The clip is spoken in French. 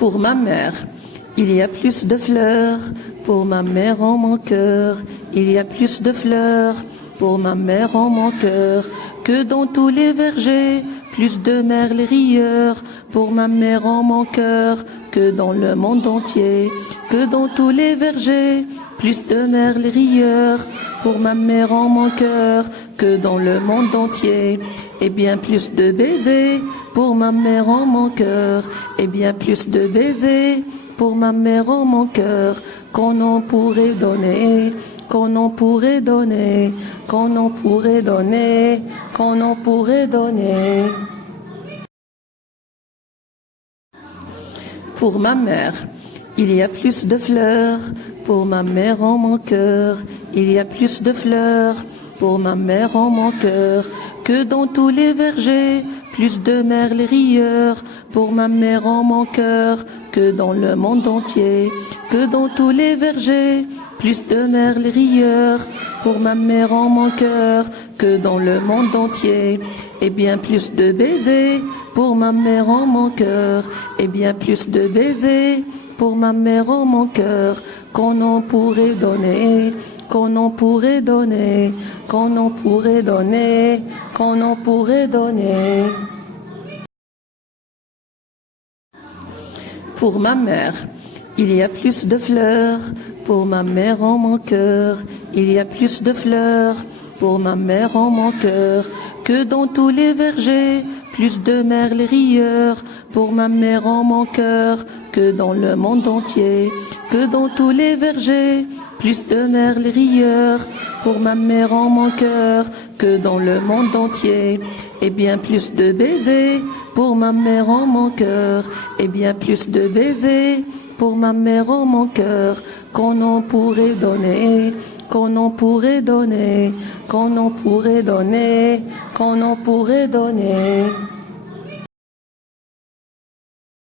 Pour ma mère, il y a plus de fleurs. Pour ma mère en mon cœur, il y a plus de fleurs. Pour ma mère en mon cœur, que dans tous les vergers, plus de merles rieurs. Pour ma mère en mon cœur, que dans le monde entier, que dans tous les vergers, plus de merles rieurs. Pour ma mère en mon cœur, que dans le monde entier, et bien plus de baisers. Pour ma mère en mon cœur, et bien plus de baisers. Pour ma mère en mon cœur, qu'on en pourrait donner, qu'on en pourrait donner, qu'on en pourrait donner, qu'on en pourrait donner. Pour ma mère, il y a plus de fleurs. Pour ma mère en mon cœur, il y a plus de fleurs. Pour ma mère en mon cœur, que dans tous les vergers, plus de merles rieurs. Pour ma mère en mon cœur, que dans le monde entier, que dans tous les vergers, plus de merles rieurs. Pour ma mère en mon cœur, que dans le monde entier, et bien plus de baisers. Pour ma mère en mon cœur, et bien plus de baisers. Pour ma mère en mon cœur, qu'on en pourrait donner, qu'on en pourrait donner, qu'on en pourrait donner, qu'on en pourrait donner. Pour ma mère, il y a plus de fleurs. Pour ma mère en mon cœur, il y a plus de fleurs. Pour ma mère en mon cœur, que dans tous les vergers, plus de merles rieurs. Pour ma mère en mon cœur, que dans le monde entier, que dans tous les vergers, plus de merles rieurs. Pour ma mère en mon cœur, que dans le monde entier, et bien plus de baisers. Pour ma mère en mon cœur, et bien plus de baisers. Pour ma mère en mon cœur, qu'on en pourrait donner, qu'on en pourrait donner, qu'on en pourrait donner, qu'on en pourrait donner.